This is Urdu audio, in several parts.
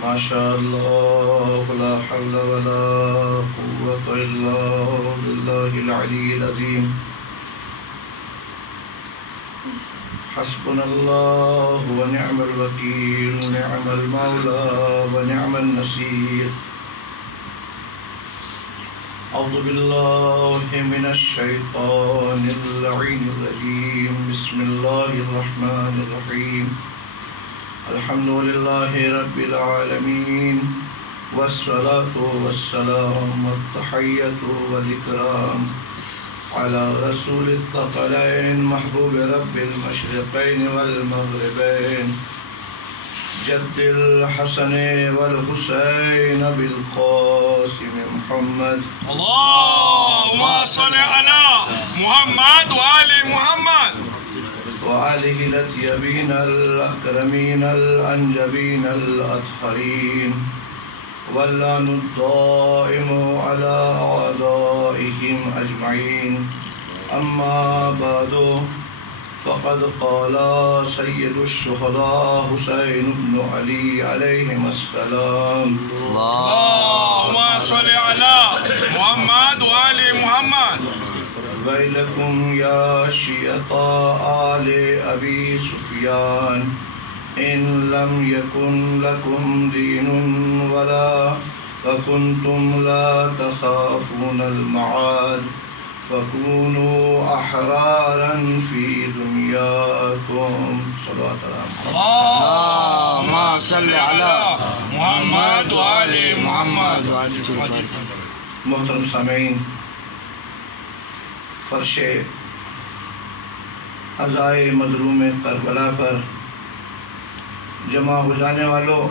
ما شاء الله لا حول ولا قوة إلا بالله العلي العظيم. حسبنا الله ونعم الوكيل، نعم المولى ونعم النصير. أعوذ بالله من الشيطان اللعين الرجيم. بسم الله الرحمن الرحيم. الحمد لله رب العالمين، والصلاة والسلام والتحية والإكرام على رسول الثقلين محبوب رب المشرقين والمغربين، جد الحسن والحسين بالقاسم محمد. اللهم صل على محمد وآل محمد وآله الأطيبين الأكرمين الأنجبين الأطهرين، واللعن الدائم على أعدائهم أجمعين. أما بعد، فقد قال سيد الشهداء حسين بن علي عليهم السلام: اللهم صل على محمد وآل محمد. ويلكم يا شيعة آل أبي سفيان، إن لم يكن لكم دين ولا وكنتم لا تخافون المعاد، فكونوا أحرارا في دنياكم. صلوات الله. اللهم صل على محمد وآل محمد. محترم سامعین، فرش عزائے مظلوم کربلا پر جمع ہو جانے والوں،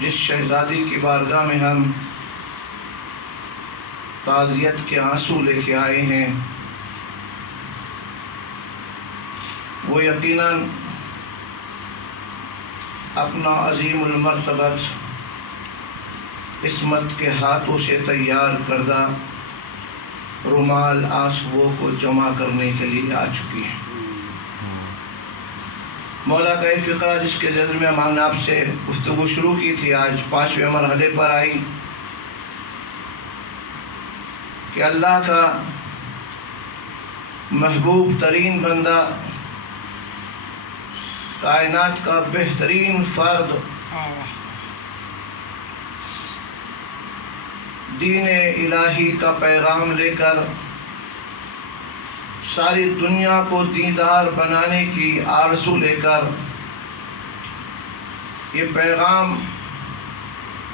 جس شہزادی کی بارگاہ میں ہم تعزیت کے آنسو لے کے آئے ہیں، وہ یقیناً اپنا عظیم المرتبت عصمت کے ہاتھوں سے تیار کردہ رومال آنسوؤں کو جمع کرنے کے لیے آ چکی ہے۔ مولا کا یہ فقرہ جس کے ذریعے میں ہم نے آپ سے گفتگو شروع کی تھی، آج 5ویں مرحلے پر آئی کہ اللہ کا محبوب ترین بندہ، کائنات کا بہترین فرد، دین الہی کا پیغام لے کر ساری دنیا کو دیندار بنانے کی آرزو لے کر یہ پیغام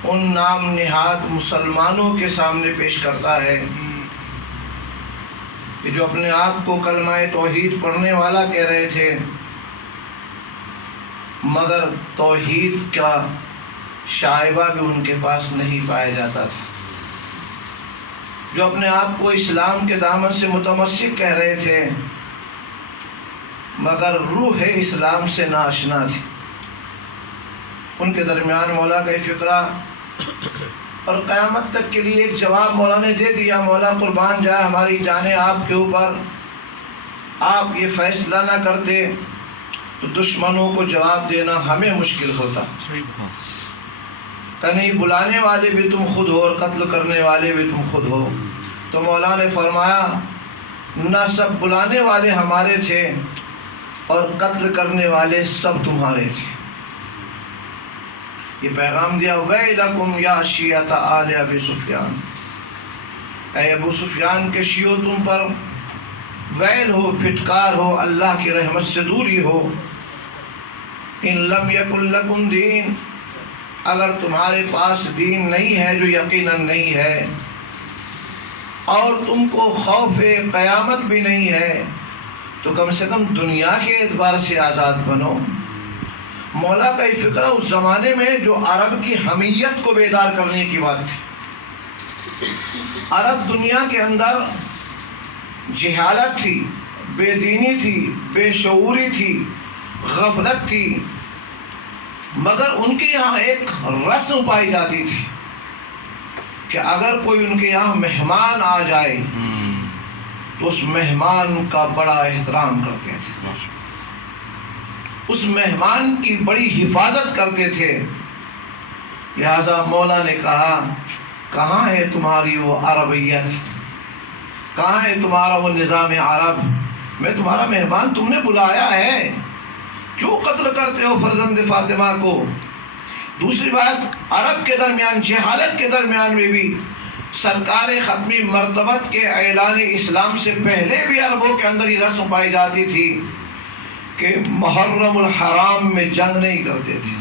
ان نام نہاد مسلمانوں کے سامنے پیش کرتا ہے کہ جو اپنے آپ کو کلمہ توحید پڑھنے والا کہہ رہے تھے، مگر توحید کا شائبہ بھی ان کے پاس نہیں پایا جاتا تھا، جو اپنے آپ کو اسلام کے دامن سے متمسک کہہ رہے تھے، مگر روح اسلام سے ناآشنا تھی۔ ان کے درمیان مولا کا یہ فقرہ اور قیامت تک کے لیے ایک جواب مولا نے دے دیا۔ مولا قربان جائے ہماری جانیں آپ کے اوپر، آپ یہ فیصلہ نہ کرتے تو دشمنوں کو جواب دینا ہمیں مشکل ہوتا۔ کہیں بلانے والے بھی تم خود ہو اور قتل کرنے والے بھی تم خود ہو۔ تو مولا نے فرمایا نہ سب بلانے والے ہمارے تھے اور قتل کرنے والے سب تمہارے تھے۔ یہ پیغام دیا: ویلکم یا شیعۃ آل ابی سفیان، اے ابو سفیان کے شیعو تم پر ویل ہو، پھٹکار ہو، اللہ کی رحمت سے دوری ہو۔ ان لم یکن لکم دین، اگر تمہارے پاس دین نہیں ہے، جو یقیناً نہیں ہے، اور تم کو خوف قیامت بھی نہیں ہے، تو کم سے کم دنیا کے اعتبار سے آزاد بنو۔ مولا کا یہ فقرہ اس زمانے میں جو عرب کی حمیت کو بیدار کرنے کی بات تھی۔ عرب دنیا کے اندر جہالت تھی، بے دینی تھی، بے شعوری تھی، غفلت تھی، مگر ان کے یہاں ایک رسم پائی جاتی تھی کہ اگر کوئی ان کے یہاں مہمان آ جائے تو اس مہمان کا بڑا احترام کرتے تھے۔ اس مہمان کی بڑی حفاظت کرتے تھے. لہذا مولا نے کہا کہاں ہے تمہاری وہ عربیت, کہاں ہے تمہارا وہ نظام عرب؟ میں تمہارا مہمان, تم نے بلایا ہے, کیوں قتل کرتے ہو فرزند فاطمہ کو؟ دوسری بات, عرب کے درمیان, جہالت کے درمیان میں بھی سرکار ختمی مرتبت کے اعلان اسلام سے پہلے بھی عربوں کے اندر یہ رسم پائی جاتی تھی کہ محرم الحرام میں جنگ نہیں کرتے تھے.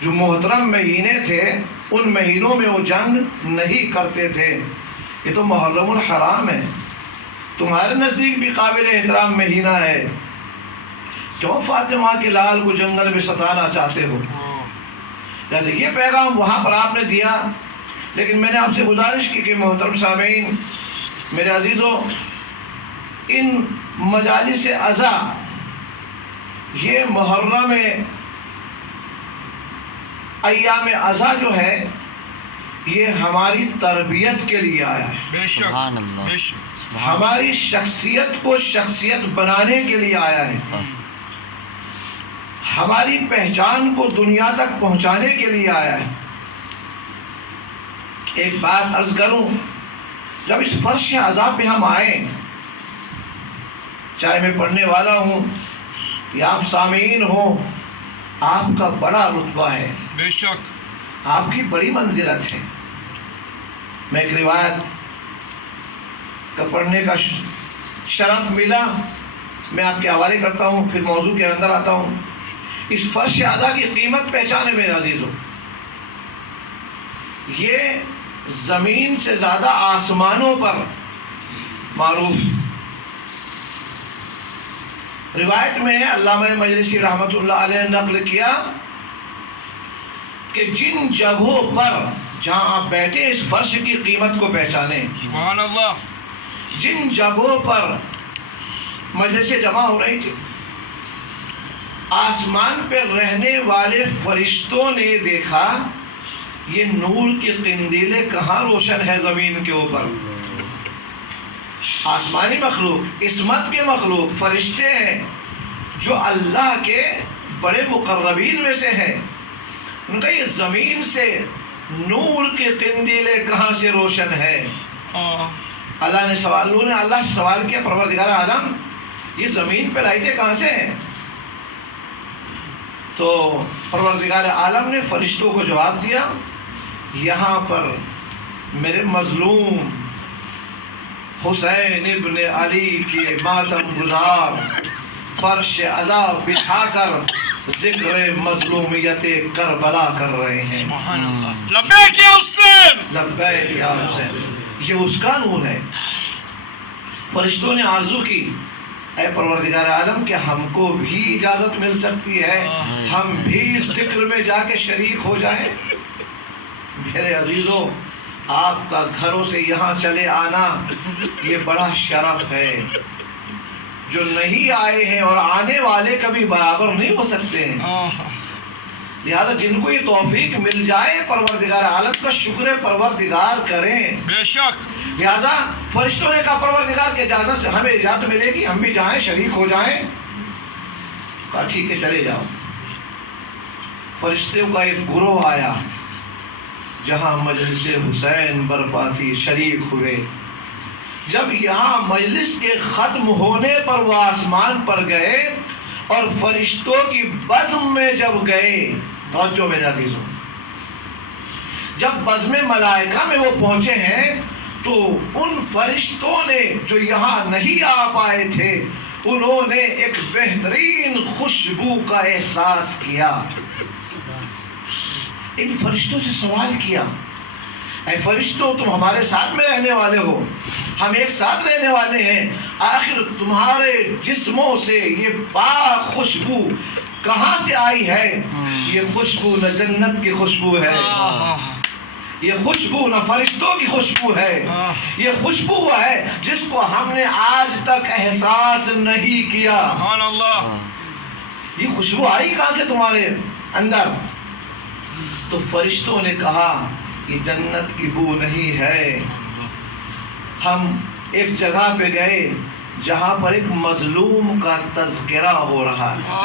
جو محترم مہینے تھے ان مہینوں میں وہ جنگ نہیں کرتے تھے. یہ تو محرم الحرام ہے, تمہارے نزدیک بھی قابل احترام مہینہ ہے, کیوں فاطمہ کے لال کو جنگل میں ستانا چاہتے ہو؟ جیسے یہ پیغام وہاں پر آپ نے دیا. لیکن میں نے آپ سے گزارش کی کہ محترم سامعین, میرے عزیزوں, ان مجالس عزا, یہ محرم ایام عزا جو ہے یہ ہماری تربیت کے لیے آیا ہے, بے شک, سبحان اللہ. بے شک, ہماری شخصیت کو شخصیت بنانے کے لیے آیا ہے, ہماری پہچان کو دنیا تک پہنچانے کے لیے آیا ہے. ایک بات عرض کروں, جب اس فرش عزا پہ ہم آئیں, چاہے میں پڑھنے والا ہوں یا آپ سامعین ہوں, آپ کا بڑا رتبہ ہے, بے شک, آپ کی بڑی منزلت ہے. میں ایک روایت کا پڑھنے کا شرف ملا, میں آپ کے حوالے کرتا ہوں, پھر موضوع کے اندر آتا ہوں. اس فرش عزا کی قیمت پہچانے میرے عزیزوں, یہ زمین سے زیادہ آسمانوں پر معروف. روایت میں علامہ مجلسی رحمۃ اللہ علیہ نے نقل کیا کہ جن جگہوں پر جہاں آپ بیٹھے اس فرش کی قیمت کو پہچانیں, سبحان اللہ, جن جگہوں پر مجلسیں جمع ہو رہی تھی, آسمان پہ رہنے والے فرشتوں نے دیکھا یہ نور کی قندیلیں کہاں روشن ہے زمین کے اوپر. آسمانی مخلوق, عصمت کے مخلوق, فرشتے ہیں جو اللہ کے بڑے مقربین میں سے ہیں. ان کا یہ زمین سے نور کی قندیلیں کہاں سے روشن ہے؟ اللہ نے اللہ سے سوال کیا, پروردگار عالم یہ زمین پہ لائٹیں کہاں سے ہیں؟ تو پروردگار عالم نے فرشتوں کو جواب دیا, یہاں پر میرے مظلوم حسین ابن علی کے ماتم گزار فرش عزا بچھا کر ذکر مظلومیت کربلا کر رہے ہیں. سبحان اللہ, لبیک یا حسین, لبیک یا حسین. یہ اس کا نور ہے. فرشتوں نے آرزو کی, اے پروردگار عالم کہ ہم کو بھی اجازت مل سکتی ہے, ہم بھی اس ذکر میں جا کے شریک ہو جائیں. میرے عزیزوں, آپ کا گھروں سے یہاں چلے آنا یہ بڑا شرف ہے. جو نہیں آئے ہیں اور آنے والے کبھی برابر نہیں ہو سکتے ہیں. لہذا جن کو یہ توفیق مل جائے پروردگار عالم کا شکر پروردگار کریں. بے شک, لہذا فرشتوں نے کہا پروردگار کے جانے سے ہمیں اجازت ملے گی, ہم بھی جائیں, شریک ہو جائیں. کہا ٹھیک ہے چلے جاؤ. فرشتوں کا ایک گروہ آیا, جہاں مجلس حسین برپا تھی, شریک ہوئے. جب یہاں مجلس کے ختم ہونے پر وہ آسمان پر گئے اور فرشتوں کی بزم میں جب گئے, توجہ میرے عزیزوں, جب بزم ملائکہ میں وہ پہنچے ہیں تو ان فرشتوں نے جو یہاں نہیں آ پائے تھے انہوں نے ایک بہترین خوشبو کا احساس کیا. ان فرشتوں سے سوال کیا, اے فرشتوں تم ہمارے ساتھ میں رہنے والے ہو, ہم ایک ساتھ رہنے والے ہیں, آخر تمہارے جسموں سے یہ پاک خوشبو کہاں سے آئی ہے؟ یہ خوشبو نہ جنت کی خوشبو ہے, یہ خوشبو نہ فرشتوں کی خوشبو ہے, یہ خوشبو وہ ہے جس کو ہم نے آج تک احساس نہیں کیا. سبحان اللہ, یہ خوشبو آئی کہاں سے تمہارے اندر؟ تو فرشتوں نے کہا یہ جنت کی بو نہیں ہے. ہم ایک جگہ پہ گئے جہاں پر ایک مظلوم کا تذکرہ ہو رہا تھا.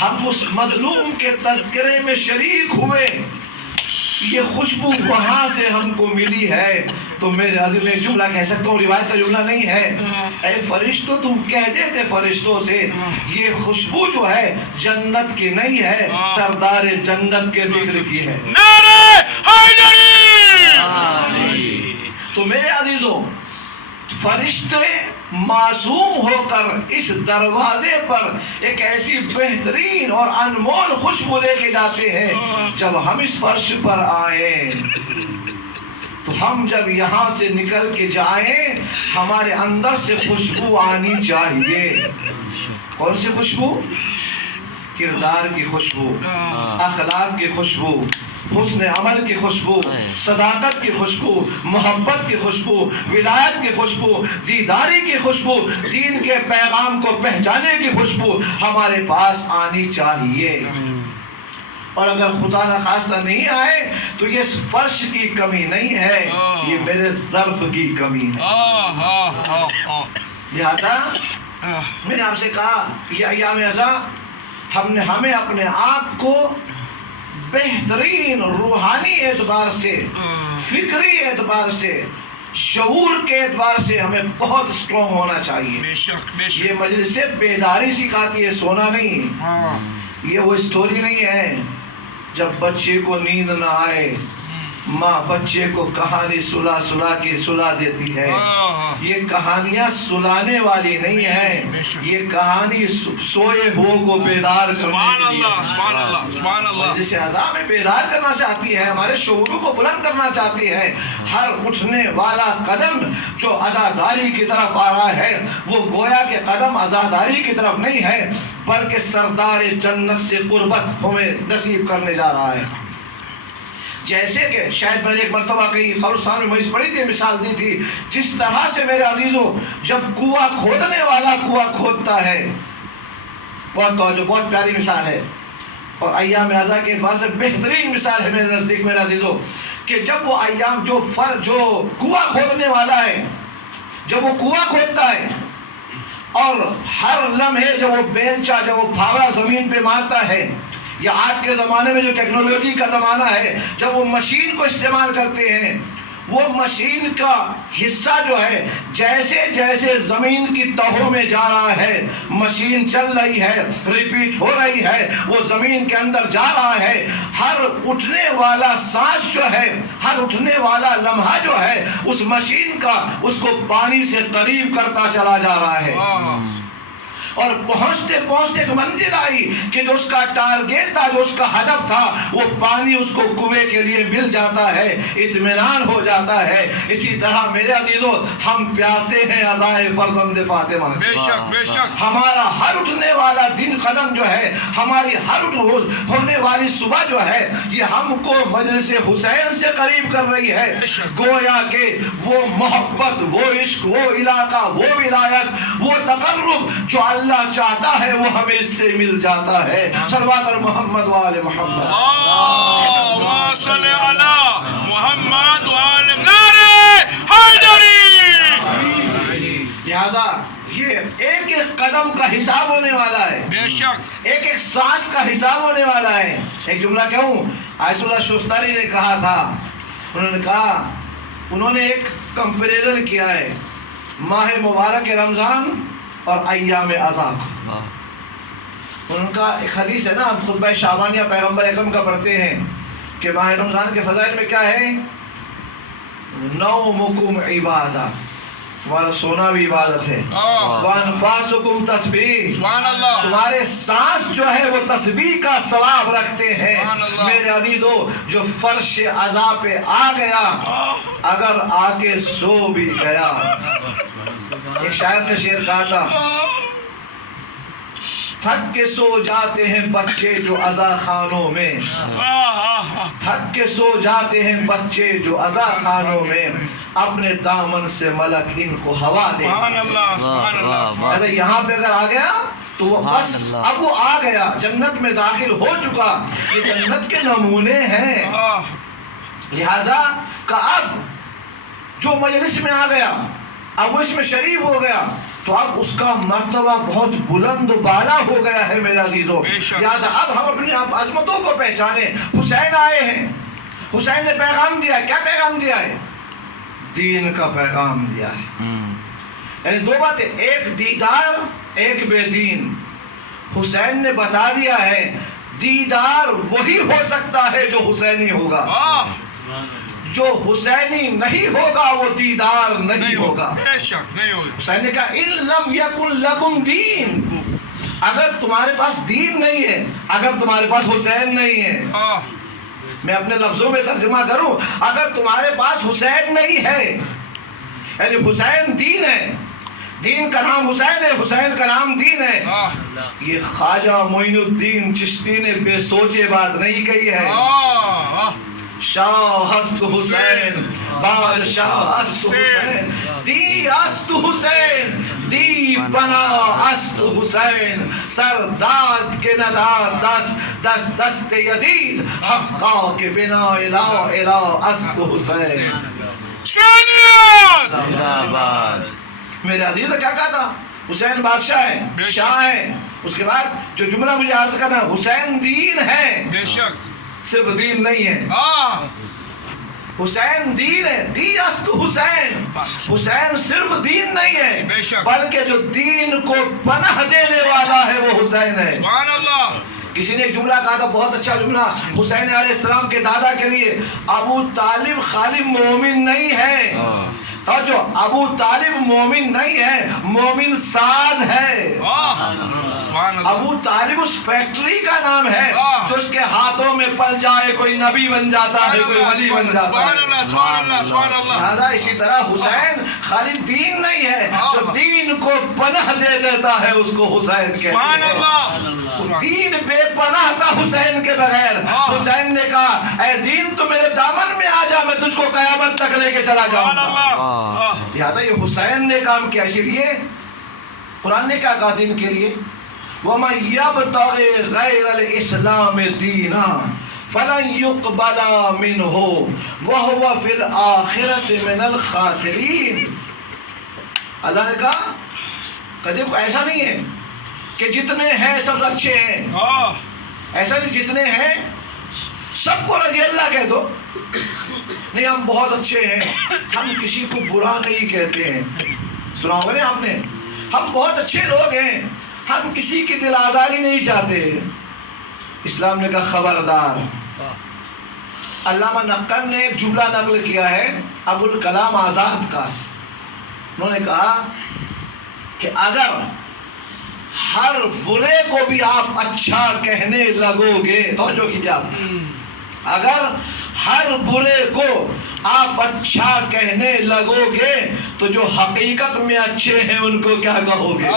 ہم اس مظلوم کے تذکرے میں شریک ہوئے. یہ خوشبو وہاں سے ہم کو ملی ہے. تو میرے عزیز میں ایک جملہ کہہ سکتا ہوں, روایت کا جملہ نہیں ہے. اے فرشتوں, تم کہہ دیتے فرشتوں سے یہ خوشبو جو ہے جنت کی نہیں ہے, سردار جنت کے ذکر کی ہے. نعرہ حیدری. تو میرے عزیزوں, فرشتے معصوم ہو کر اس دروازے پر ایک ایسی بہترین اور انمول خوشبو لے کے جاتے ہیں. جب ہم اس فرش پر آئیں تو ہم جب یہاں سے نکل کے جائیں, ہمارے اندر سے خوشبو آنی چاہیے. کون سی خوشبو؟ کردار کی خوشبو, اخلاق کی خوشبو, حسن عمل کی خوشبو, صداقت کی خوشبو, محبت کی خوشبو, ولایت کی خوشبو, دیداری کی خوشبو, دین کے پیغام کو پہچانے کی خوشبو ہمارے پاس آنی چاہیے. اور اگر خدا نخواستہ نہیں آئے تو یہ فرش کی کمی نہیں ہے, یہ میرے ظرف کی کمی ہے. لہذا میں نے آپ سے کہا یہ ایام ازاں ہمیں اپنے آپ کو بہترین روحانی اعتبار سے, فکری اعتبار سے, شعور کے اعتبار سے ہمیں بہت اسٹرانگ ہونا چاہیے. بے شک بے شک. یہ مجلس سے بیداری سکھاتی ہے, سونا نہیں. یہ وہ اسٹوری نہیں ہے جب بچے کو نیند نہ آئے ماں بچے کو کہانی سلا کے سلا دیتی ہے. یہ کہانیاں سلانے والی نہیں ہے, یہ کہانی سوئے ہو کو بیدار کرنے کے لیے. سبحان اللہ سبحان اللہ. جسے عذاب میں بیدار کرنا چاہتی ہے, ہمارے شعور کو بلند کرنا چاہتی ہے. ہر اٹھنے والا قدم جو عزاداری کی طرف آ رہا ہے وہ گویا کہ قدم عزاداری کی طرف نہیں ہے, بلکہ سردار جنت سے قربت ہمیں نصیب کرنے جا رہا ہے. جیسے کہ شاید میں نے ایک مرتبہ کہیں قبرستان میں مجلس پڑھی تھی, مثال دی تھی, جس طرح سے میرے عزیزوں جب کنواں کھودنے والا کنواں کھودتا ہے, بہت پیاری مثال ہے اور ایام ازاں کے اعتبار سے بہترین مثال ہے میرے نزدیک میرے عزیزوں, کہ جب وہ ایام جو کنواں کھودنے والا ہے جب وہ کنواں کھودتا ہے اور ہر لمحے جب وہ بیلچہ جب وہ پھاوڑا زمین پہ مارتا ہے, یا آج کے زمانے میں جو ٹیکنالوجی کا زمانہ ہے جب وہ مشین کو استعمال کرتے ہیں, وہ مشین کا حصہ جو ہے جیسے جیسے زمین کی تہوں میں جا رہا ہے, مشین چل رہی ہے, ریپیٹ ہو رہی ہے, وہ زمین کے اندر جا رہا ہے. ہر اٹھنے والا سانس جو ہے, ہر اٹھنے والا لمحہ جو ہے اس مشین کا اس کو پانی سے قریب کرتا چلا جا رہا ہے. اور پہنچتے پہنچتے ایک منزل آئی کہ جو اس کا ٹارگیٹ تھا, جو اس کا ہدف تھا, وہ پانی اس کو کنویں کے لیے مل جاتا ہے, اطمینان ہو جاتا ہے. اسی طرح میرے عزیزوں ہم پیاسے ہیں عزائے فرزند فاطمہ. بے شک بے شک. ہمارا ہر اٹھنے والا دن قدم جو ہے, ہماری ہر ہونے والی صبح جو ہے, یہ ہم کو مجلس حسین سے قریب کر رہی ہے. گویا کہ وہ محبت, وہ عشق, وہ علاقہ, وہ ولایت, وہ تقرب جو اللہ چاہتا ہے وہ ہمیں اس سے مل جاتا ہے. صلوات محمد و آل محمد. اللہم صل علی محمد و آل نعرہ حیدری. لہذا یہ ایک ایک قدم کا حساب ہونے والا ہے, بے شک. ایک ایک سانس کا حساب ہونے والا ہے. ایک جملہ کہوں, آیت اللہ شوستانی نے کہا تھا, انہوں نے کہا, انہوں نے ایک کمپیریزن کیا ہے ماہ مبارک رمضان اور ایام ازاں کو. ان کا ایک حدیث ہے نا, ہم خطبہ شعبانیہ پیغمبر اکرم کا پڑھتے ہیں کہ ماہ رمضان کے فضائل میں کیا ہے, نومکم عبادہ, تمہارا سونا بھی عبادت ہے, وانفاسکم تسبیح, سبحان اللہ. تمہارے سانس جو ہے وہ تسبیح کا ثواب رکھتے ہیں. میرے عزیزو جو فرش عزا پہ آ گیا اگر آ کے سو بھی گیا, ایک شاعر نے شعر کہا تھا, تھک کے سو جاتے ہیں بچے جو عزا خانوں میں, تھک کے سو جاتے ہیں بچے جو عزا خانوں میں, اپنے دامن سے ملک ان کو ہوا دے. سبحان اللہ سبحان اللہ. یہاں پہ اگر آ گیا تو وہ بس اب وہ آ گیا, جنت میں داخل ہو چکا. یہ جنت کے نمونے ہیں. لہذا کہ اب جو مجلس میں آ گیا, اب وہ اس میں شریف ہو گیا تو اب اس کا مرتبہ بہت بلند و بالا ہو گیا ہے میرے عزیزوں. لہٰذا اب ہم اپنی عظمتوں کو پہچانیں. حسین آئے ہیں, حسین نے پیغام دیا ہے. کیا پیغام دیا ہے؟ دین کا پیغام دیا ہے. یعنی دو باتیں, ایک دیدار, ایک بے دین. حسین نے بتا دیا ہے دیدار وہی ہو سکتا ہے جو حسینی ہوگا, جو حسینی نہیں ہوگا وہ دیدار نہیں ہوگا. بے شک نہیں ہوگا. حسین نے کہا ان لم یکن لکم دین, اگر تمہارے پاس دین نہیں ہے, اگر تمہارے پاس حسین نہیں ہے, میں اپنے لفظوں میں ترجمہ کروں, اگر تمہارے پاس حسین نہیں ہے, یعنی حسین دین ہے, دین کا نام حسین ہے, حسین کا نام دین ہے. یہ خواجہ معین الدین چشتی نے بے سوچے بات نہیں کہی ہے. شاہ است حسین, بادشاہ است حسین, دی است حسین, دی بنا است حسین, سرداد کے نداد دست دست یزید, حقا کے بنا الہ الہ است حسین. میرے عزیز نے کیا کہا تھا؟ حسین بادشاہ ہے, شاہ ہے. اس کے بعد جو جملہ مجھے عرض کرنا, حسین دین ہے, بے شک صرف دین نہیں ہے. حسین دین ہے, دی است حسین. حسین صرف دین نہیں ہے بلکہ جو دین کو پناہ دینے والا ہے وہ حسین ہے. سبحان اللہ. کسی نے ایک جملہ کہا تھا, بہت اچھا جملہ, حسین علیہ السلام کے دادا کے لیے, ابو طالب خالی مومن نہیں ہے, اور جو ابو طالب مومن نہیں ہے, مومن ساز ہے. ابو طالب اس فیکٹری کا نام ہے جو اس کے ہاتھوں میں پل جائے کوئی نبی بن جاتا ہے, کوئی ولی بن جاتا ہے. لہذا اسی طرح حسین خالی دین نہیں ہے, جو دین کو پناہ دے دیتا ہے اس کو حسین کہتے ہیں. دین بے پناہ تھا حسین کے بغیر. حسین نے کہا اے دین تو میرے دامن میں آ جا, میں تجھ کو قیامت تک لے کے چلا جاؤں گا. لہذا یہ حسین نے کام کیا. اسی لیے قرآن نے کیا کہا دین کے لیے, وَمَن يَبْتَغِ غَيْرَ الْإِسْلَامِ دِينًا فَلَن يُقْبَلَ مِنْهُ وَهُوَ فِي الْآخِرَةِ مِنَ الْخَاسِرِينَ. اللہ نے کہا کبھی ایسا نہیں ہے کہ جتنے ہیں سب اچھے ہیں, ایسا نہیں جتنے ہیں سب کو رضی اللہ کہہ دو. نہیں ہم بہت اچھے ہیں, ہم کسی کو برا نہیں کہتے ہیں. سنا ہوگا نا آپ نے, ہم بہت اچھے لوگ ہیں, ہم کسی کی دل آزاری نہیں چاہتے. اسلام نے کہا خبردار. علامہ نقل نے ایک جملہ نقل کیا ہے ابو الکلام آزاد کا. انہوں نے کہا کہ اگر ہر برے کو بھی آپ اچھا کہنے لگو گے, توجہ کیجیے آپ, اگر ہر برے کو آپ اچھا کہنے لگو گے تو جو حقیقت میں اچھے ہیں ان کو کیا کہو گے.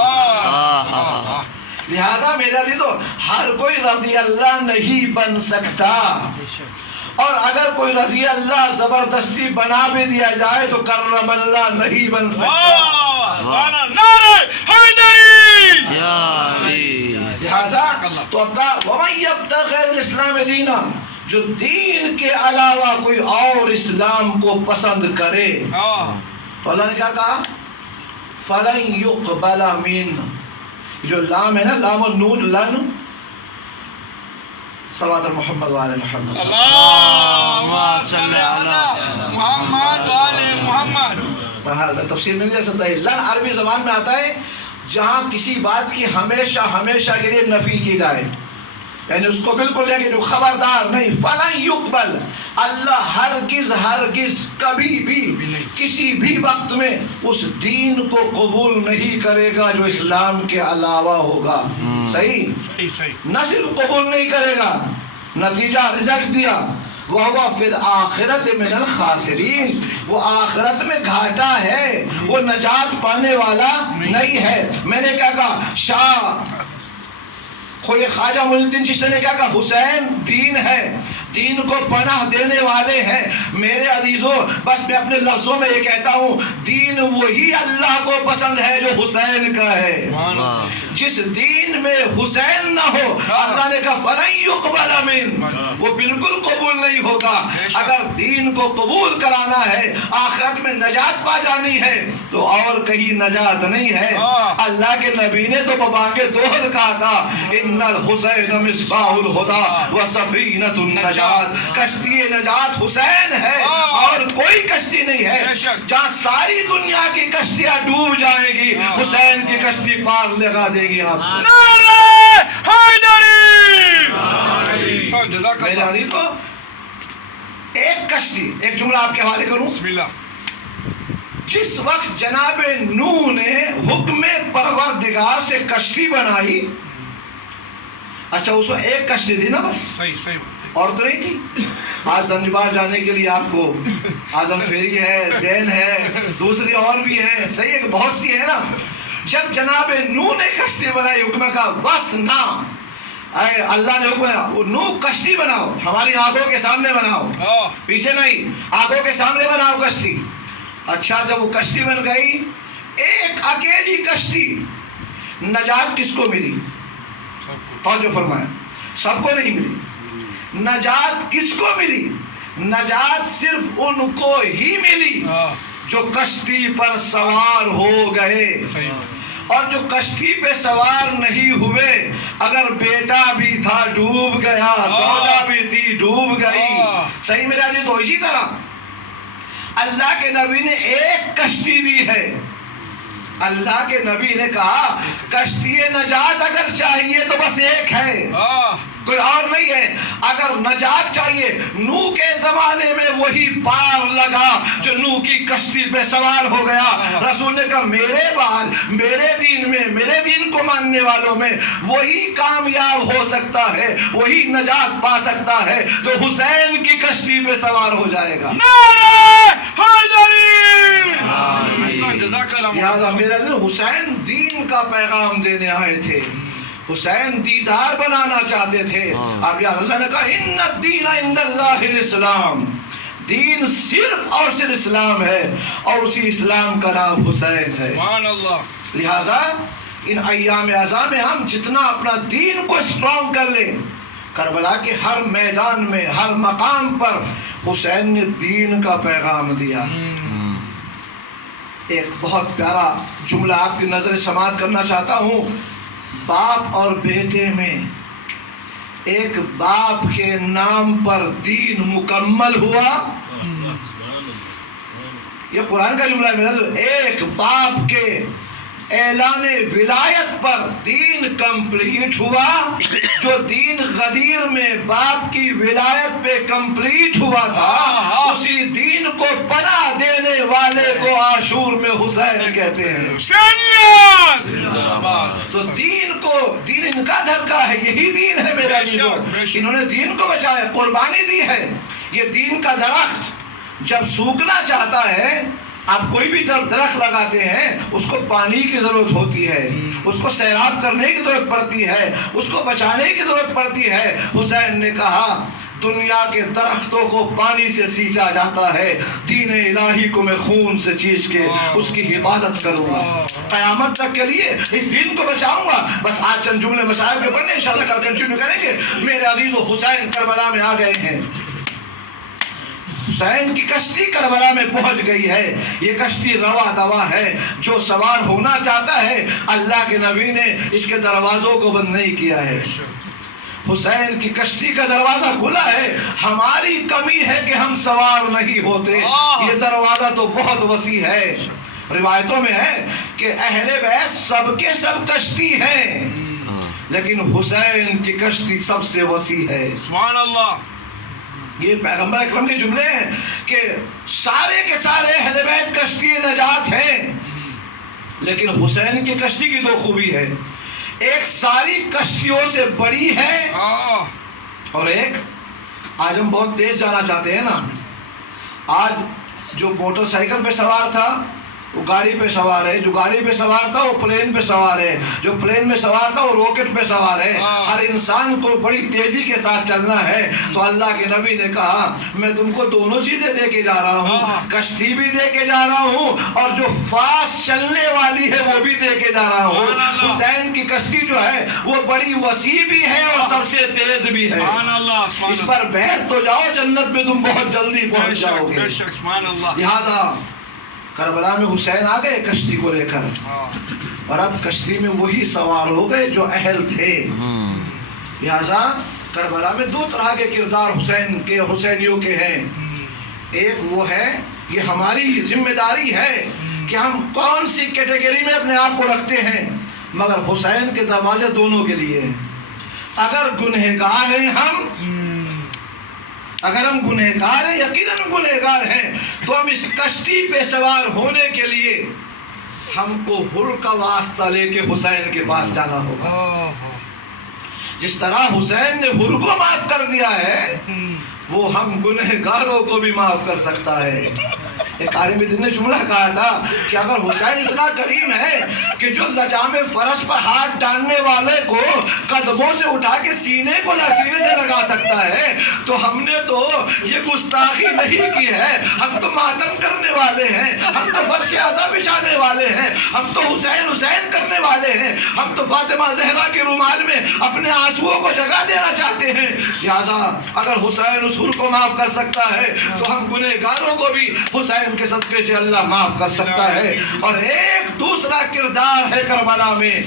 لہذا میرا عزیزو ہر کوئی رضی اللہ نہیں بن سکتا, اور اگر کوئی رضی اللہ زبردستی بنا بھی دیا جائے تو کرم اللہ نہیں بن سکتا. لہذا تو اپنا وَمَن يَبْتَغِ غَيْرَ الْإِسْلَامِ دِينًا, جو دین کے علاوہ کوئی اور اسلام کو پسند کرے, تو اللہ نے کیا کہا فَلَن يُقْبَلَ مِنْهُ. جو لام ہے نا, لام النون لن, صلوات محمد وعلی محمد, اللہم صلی علی محمد وعلی محمد. بہرحال تفسیر میں نہیں جا سکتا ہے. لن عربی زبان میں آتا ہے جہاں کسی بات کی ہمیشہ ہمیشہ کے لیے نفی کی جائے, یعنی اس کو بالکل لے کے جو خبردار نہیں. فَلَن يُقْبَلْ, اللہ ہرگز ہرگز کبھی بھی کسی بھی وقت میں اس دین کو قبول نہیں کرے گا جو اسلام کے علاوہ ہوگا. صحیح, نہ صرف قبول نہیں کرے گا, نتیجہ رزلٹ دیا, وَهُوَ فِي الْآخِرَةِ مِنَ الْخَاسِرِينَ, وہ آخرت میں گھاٹا ہے, وہ نجات پانے والا نہیں ہے. میں نے کیا کہا, شاہ خواجہ معین الدین چشتی نے کیا کہا, حسین دین ہے, دین کو پناہ دینے والے ہیں. میرے عزیزوں بس میں اپنے لفظوں میں یہ کہتا ہوں دین وہی اللہ کو پسند ہے جو حسین کا ہے. جس دین میں حسین نہ ہو اللہ نے کہا فَلَن يُقْبَلَ مِنْ، وہ بالکل قبول نہیں ہوگا. اگر دین کو قبول کرانا ہے آخرت میں نجات پا جانی ہے تو اور کہیں نجات نہیں ہے. اللہ کے نبی نے تو ببانگے دوہر کہا تھا ان الحسین مصباح الہدی و سفینۃ النجات، کشتی نجات حسین ہے اور کوئی کشتی نہیں ہے. جہاں ساری دنیا کی کشتیاں ڈوب جائیں گی حسین کی کشتی پار لگا دے گی. آپ میرے عزیز کو ایک کشتی، ایک جملہ آپ کے حوالے کروں. بسم اللہ. جس وقت جناب نوح نے حکم پروردگار سے کشتی بنائی، اچھا اس وقت ایک کشتی تھی نا بس، صحیح اور تو نہیں تھی. آج زنجبار جانے کے لیے آپ کو اعظم فیری ہے، زین ہے، دوسری اور بھی ہے، صحیح ہے کہ بہت سی ہے نا. جب جناب نوح نے کشتی بنائی حکم کا بس نہ، اللہ نے حکم نوح کشتی بناؤ، ہماری آنکھوں کے سامنے بناؤ، پیچھے نہیں، آنکھوں کے سامنے بناؤ کشتی. اچھا جب وہ کشتی بن گئی، ایک اکیلی کشتی، نجات کس کو ملی؟ توجہ فرمائیں، سب کو نہیں ملی. نجات کس کو ملی؟ نجات صرف ان کو ہی ملی جو کشتی پر سوار ہو گئے. اور جو کشتی پہ سوار نہیں ہوئے، اگر بیٹا بھی تھا ڈوب گیا، زوجہ بھی تھی ڈوب گئی. صحیح میرے عزیز. تو اسی طرح اللہ کے نبی نے ایک کشتی دی ہے. اللہ کے نبی نے کہا کشتی نجات اگر چاہیے تو بس ایک ہے، کوئی اور نہیں ہے. اگر نجات چاہیے نوح کے زمانے میں وہی پار لگا جو نوح کی کشتی پہ سوار ہو گیا. رسول نے کہا میرے بعد میرے دین میں، میرے دین کو ماننے والوں میں وہی کامیاب ہو سکتا ہے، وہی نجات پا سکتا ہے جو حسین کی کشتی پہ سوار ہو جائے گا. لہٰذا میرے دل حسین دین کا پیغام دینے آئے تھے، حسین دیدار بنانا چاہتے تھے. اب یا اللہ نے کہا ان الدین عند اللہ الاسلام، دین صرف اور صرف اسلام ہے اور اسی اسلام کا نام حسین ہے. سبحان اللہ. لہٰذا ان ایام اعظام میں ہم جتنا اپنا دین کو اسٹرانگ کر لیں، کربلا کے ہر میدان میں، ہر مقام پر حسین نے دین کا پیغام دیا. ایک بہت پیارا جملہ آپ کی نظر سماعت کرنا چاہتا ہوں. باپ اور بیٹے میں ایک باپ کے نام پر دین مکمل ہوا. یہ قرآن کا جملہ ہے. ایک باپ کے اعلان ولایت پر دین کمپلیٹ ہوا. جو دین غدیر میں باپ کی ولایت پہ کمپلیٹ ہوا تھا، اسی دین کو پناہ دینے والے کو عاشور میں حسین کہتے ہیں. تو دین کو، دین ان کا گھر کا ہے، یہی دین ہے میرا دین. انہوں نے دین کو بچایا، قربانی دی ہے. یہ دین کا درخت جب سوکھنا چاہتا ہے، آپ کوئی بھی درخت لگاتے ہیں اس کو پانی کی ضرورت ہوتی ہے، اس کو سیراب کرنے کی ضرورت پڑتی ہے، اس کو بچانے کی ضرورت پڑتی ہے. حسین نے کہا دنیا کے درختوں کو پانی سے سینچا جاتا ہے، دین الہی کو میں خون سے چیچ کے اس کی حفاظت کروں گا، قیامت تک کے لیے اس دین کو بچاؤں گا. بس آج چند جملے مصائب کے پڑھنے، انشاءاللہ کل کنٹینیو کریں گے. میرے عزیزو حسین کربلا میں آ گئے ہیں. حسین کی کشتی کربلا میں پہنچ گئی ہے. یہ کشتی روا دوا ہے. جو سوار ہونا چاہتا ہے اللہ کے نبی نے اس کے دروازوں کو بند نہیں کیا ہے. حسین کی کشتی کا دروازہ کھلا ہے. ہماری کمی ہے کہ ہم سوار نہیں ہوتے. یہ دروازہ تو بہت وسیع ہے. روایتوں میں ہے کہ اہل بیت سب کے سب کشتی ہیں، لیکن حسین کی کشتی سب سے وسیع ہے. سبحان اللہ. یہ پیغمبر اکرم کے جملے ہیں کہ سارے کے سارے اہل بیت کشتی نجات ہیں، لیکن حسین کی کشتی کی دو خوبی ہے. ایک ساری کشتیوں سے بڑی ہے، اور ایک، آج ہم بہت تیز جانا چاہتے ہیں نا. آج جو موٹر سائیکل پہ سوار تھا وہ گاڑی پہ سوار ہے، جو گاڑی پہ سوار تھا وہ پلین پہ سوار ہے، جو پلین میں سوار تھا وہ راکٹ پہ سوار ہے۔ ہر انسان کو بڑی تیزی کے ساتھ چلنا ہے، تو اللہ کے نبی نے کہا میں تم کو دونوں چیزیں دے کے جا رہا ہوں، کشتی بھی دے کے جا رہا ہوں اور جو فاسٹ چلنے والی ہے وہ بھی دے کے جا رہا ہوں۔ حسین کی کشتی جو ہے وہ بڑی وسیع بھی ہے اور سب سے تیز بھی ہے، اس پر بیٹھ تو جاؤ، جنت میں تم بہت جلدی پہنچ جاؤ گے۔ لہذا کربلا میں حسین آ گئے کشتی کو لے کر، اور اب کشتی میں وہی سوار ہو گئے جو اہل تھے۔ لہذا کربلا میں دو طرح کے کردار حسین کے، حسینیوں کے ہیں۔ ایک وہ ہے، یہ ہماری ذمہ داری ہے کہ ہم کون سی کیٹیگری میں اپنے آپ کو رکھتے ہیں، مگر حسین کے دروازے دونوں کے لیے ہیں۔ اگر گنہگار ہیں ہم، اگر ہم گنہگار ہیں، یقیناً گنہگار ہیں، تو ہم اس کشتی پہ سوار ہونے کے لیے ہم کو حر کا واسطہ لے کے حسین کے پاس جانا ہوگا۔ جس طرح حسین نے حر کو معاف کر دیا ہے، وہ ہم گنہگاروں کو بھی معاف کر سکتا ہے۔ ایک عالم دین نے جملہ کہا تھا کہ اگر حسین اتنا کریم ہے کہ جو لجام فرس پر ہاتھ ڈالنے والے کو قدموں سے اٹھا کے سینے سے لگا سکتا ہے، تو ہم نے تو یہ گستاخی نہیں کی ہے، ہم تو ماتم کرنے والے ہیں، ہم تو فرش عزا بچھانے والے ہیں، ہم تو حسین حسین کرنے والے ہیں، ہم تو فاطمہ زہرا کے رومال میں اپنے آنسوؤں کو جگہ دینا چاہتے ہیں۔ لہذا اگر حسین اس حر کو معاف کر سکتا ہے تو ہم گنہگاروں کو بھی حسین کے صدقے سے اللہ معاف کر سکتا ہے۔ اور ایک دوسرا کردار ہے کربلا میں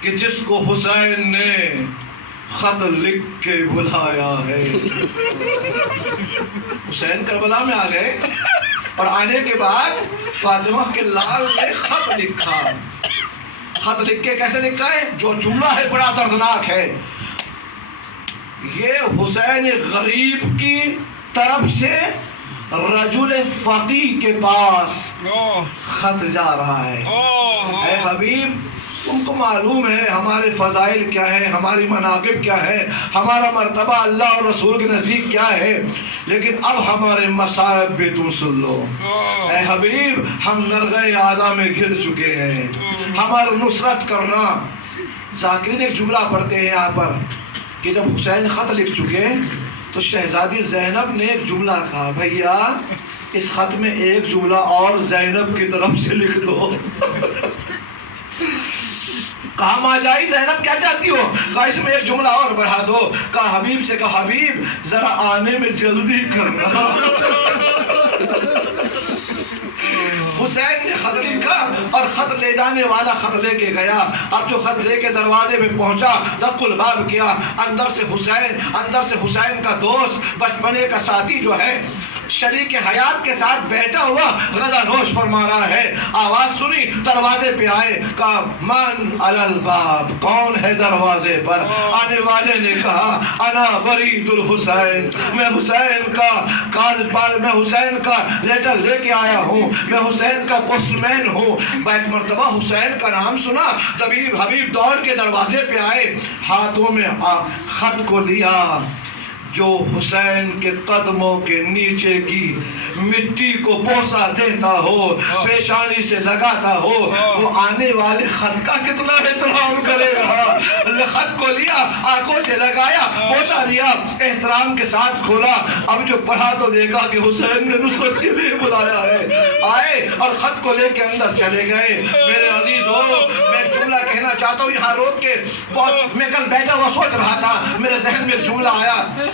کہ جس کو حسین نے خط لکھ کے بلایا ہے۔ حسین کربلا میں آ گئے اور آنے کے بعد فاطمہ کے لال نے خط لکھا۔ خط لکھ کے کیسے لکھا ہے؟ جو جملہ ہے بڑا دردناک ہے۔ یہ حسین غریب کی طرف سے رجل فقیہ کے پاس خط جا رہا ہے۔ اے حبیب، تم کو معلوم ہے ہمارے فضائل کیا ہیں، ہماری مناقب کیا ہے، ہمارا مرتبہ اللہ اور رسول کے نزدیک کیا ہے، لیکن اب ہمارے مصائب بھی تم سن لو۔ اے حبیب، ہم نرغہ اعداء میں گر چکے ہیں، ہماری نصرت کرنا۔ ذاکرین ایک جملہ پڑھتے ہیں یہاں پر کہ جب حسین خط لکھ چکے تو شہزادی زینب نے ایک جملہ کہا، بھیا اس خط میں ایک جملہ اور زینب کی طرف سے لکھ دو۔ کہا ماں جائی زینب کیا چاہتی ہو؟ کہا اس میں ایک جملہ اور بڑھا دو۔ کہا حبیب سے، کہا حبیب ذرا آنے میں جلدی کرنا۔ حسین نے خط لکھا اور خط لے جانے والا خط لے کے گیا۔ اب جو خط لے کے دروازے میں پہنچا، دق الباب کیا، اندر سے حسین کا دوست، بچپنے کا ساتھی جو ہے، شریک حیات کے ساتھ بیٹھا ہوا غذا نوش فرما رہا ہے۔ آواز سنی، دروازے پہ آئے، کہا من علی الباب، کون ہے دروازے پر؟ آنے والے نے کہا انا برید الحسین، میں حسین کا لیٹر لے کے آیا ہوں، میں حسین کا پوسٹ مین ہوں۔ ایک مرتبہ حسین کا نام سنا، حبیب دوڑ کے دروازے پہ آئے، ہاتھوں میں خط کو لیا۔ جو حسین کے قدموں کے نیچے کی مٹی کو بوسہ دیتا ہو، پیشانی سے لگاتا ہو، وہ آنے والے خط کا کتنا احترام کرے گا۔ خط کو لیا، آنکھوں سے لگایا، بوسہ لیا، احترام کے ساتھ کھولا۔ اب جو پڑھا تو دیکھا کہ حسین نے نصرت کے لیے بلایا ہے۔ آئے اور خط کو لے کے اندر چلے گئے۔ میرے عزیز ہو، میں ایک جملہ کہنا چاہتا ہوں یہاں روک کے، میں کل بیٹھا ہوا سوچ رہا تھا، میرے ذہن میں ایک جملہ آیا۔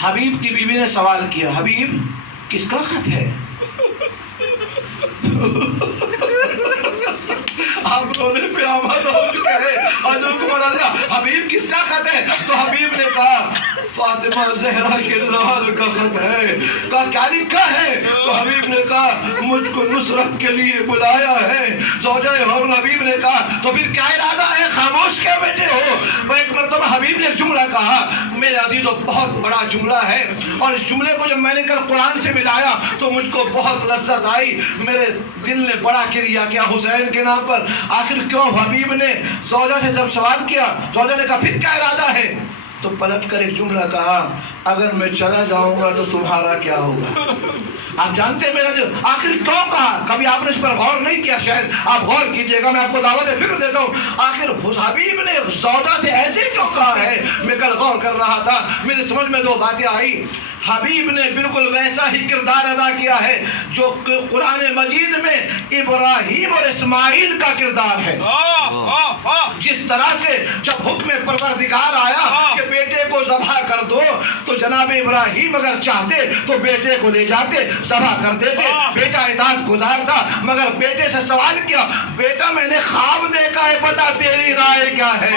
حبیب کی بیوی نے سوال کیا، حبیب کس کا خط ہے؟ آپ رونے پہ آمادہ ہو چکے ہیں، حضرت کو بتا دیا حبیب کس کا خط ہے؟ تو حبیب نے کہا فاطمہ زہرا کے لال کا خط ہے۔ کہا کیا لکھا ہے؟ تو حبیب نے کہا مجھ کو نصرت کے لیے بلایا ہے۔ زوجہ اور حبیب نے کہا تو پھر کیا ارادہ ہے، خاموش کیا بیٹھے ہو؟ ایک مرتبہ حبیب نے ایک جملہ کہا، میرے عزیزو بہت بڑا جملہ ہے، اور اس جملے کو جب میں نے کل قرآن سے ملایا تو مجھ کو بہت لذت آئی، میرے دل نے بڑا کریا کیا حسین کے نام پر۔ آخر کیوں؟ حبیب نے زوجہ سے جب سوال کیا، زوجہ نے کہا پھر کیا ارادہ ہے؟ تو پلٹ کر ایک جملہ کہا، اگر میں چلا جاؤں گا تو تمہارا کیا ہوگا؟ آپ جانتے ہیں میرا جو آخر کیوں کہا؟ کبھی آپ نے اس پر غور نہیں کیا؟ شاید آپ غور کیجئے گا، میں آپ کو دعوت فکر دیتا ہوں. آخر حبیب نے سودا سے ایسے کیوں کہا ہے؟ میں کل غور کر رہا تھا، میرے سمجھ میں دو باتیں آئی. حبیب نے بالکل ویسا ہی کردار ادا کیا ہے جو قرآن مجید میں ابراہیم اور اسماعیل کا کردار ہے. جس طرح سے جب حکم پروردگار آیا کہ بیٹے کو ذبح کر دو تو جناب ابراہیم اگر چاہتے تو بیٹے کو لے جاتے ذبح کر دیتے. بیٹا اطاعت گزار تھا مگر بیٹے سے سوال کیا، بیٹا میں نے خواب دیکھا ہے، بتا تیری رائے کیا ہے.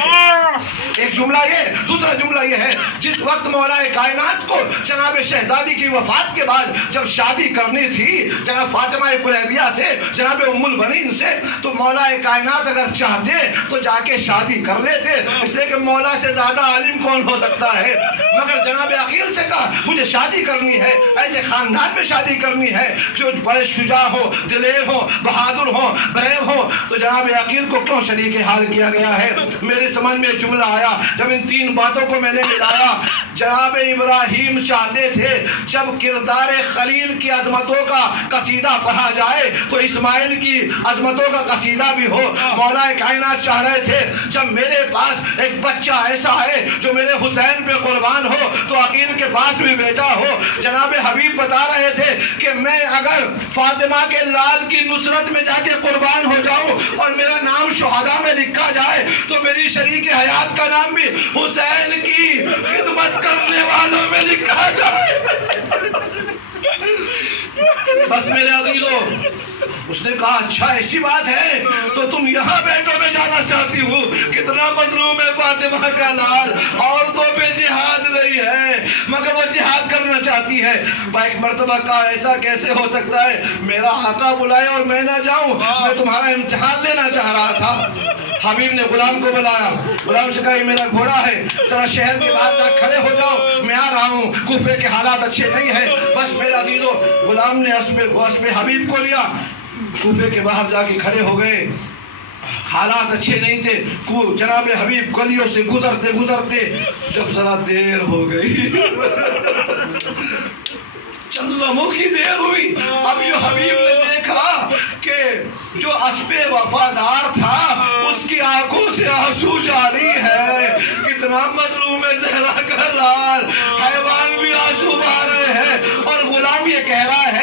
ایک جملہ یہ. دوسرا جملہ یہ ہے، جس وقت مولا کائنات کو جناب شہزادی کی وفات کے بعد جب شادی کرنی تھی جناب فاطمہ کلیبیہ سے، جناب ام البنین سے، تو مولا کائنات اگر چاہتے تو جا کے شادی کر لیتے، اس لیے کہ مولا سے زیادہ عالم کون ہو سکتا ہے. مگر جناب عقیل سے کہا مجھے شادی کرنی ہے، ایسے خاندان میں شادی کرنی ہے جو بڑے شجاع ہو، دلیر ہو، بہادر ہو، بریو ہو. تو جناب عقیل کو کیوں شریک حال کیا گیا ہے؟ میرے سمجھ میں جملہ آیا جب ان تین باتوں کو میں نے ملایا. جناب ابراہیم چاہتے تھے جب کردار خلیل کی عظمتوں کا قصیدہ پڑھا جائے تو اسماعیل کی عظمتوں کا قصیدہ بھی ہو. مولا کائنات چاہ رہے تھے جب میرے پاس ایک بچہ ایسا ہے جو میرے حسین پہ قربان ہو تو عقیل کے پاس بھی بیٹا ہو. جناب حبیب بتا رہے تھے کہ میں اگر فاطمہ کے لال کی نصرت میں جا کے قربان ہو جاؤں اور میرا نام شہداء میں لکھا جائے تو میری شریک حیات کا نام بھی حسین کی خدمت کرنے والوں میں لکھا جائے. بس میرے عزیزو، اس نے کہا اچھا ایسی بات ہے تو تم یہاں بیٹوں میں جانا چاہتی ہو. کتنا مظلوم ہے فاطمہ کا لال، عورتوں پہ جہاد نہیں ہے مگر وہ جہاد کرنا چاہتی ہے. ایک مرتبہ کہا ایسا کیسے ہو سکتا ہے، میرا آقا بلائے اور میں نہ جاؤں، میں تمہارا امتحان لینا چاہ رہا تھا. حبیب نے غلام کو بلایا، غلام سے کہا یہ میرا گھوڑا ہے، ذرا شہر کے باہر جا کھڑے ہو جاؤ، میں آ رہا ہوں، کوفے کے حالات اچھے نہیں ہیں. بس میرے عزیزو، غلام نے اسب حبیب کو لیا، کوفے کے باہر جا کے کھڑے ہو گئے. حالات اچھے نہیں تھے. جناب حبیب گلیوں سے گزرتے گزرتے جب ذرا دیر ہو گئی، چند لمحوں کی دیر ہوئی، اب جو حبیب نے دیکھا کہ جو اسب وفادار تھا اس کی آنکھوں سے آنسو جاری ہے. کتنا مظلوم ہے زہرا کا لال، حیوان بھی آنسو بہا رہے ہیں اور غلام یہ کہہ رہا ہے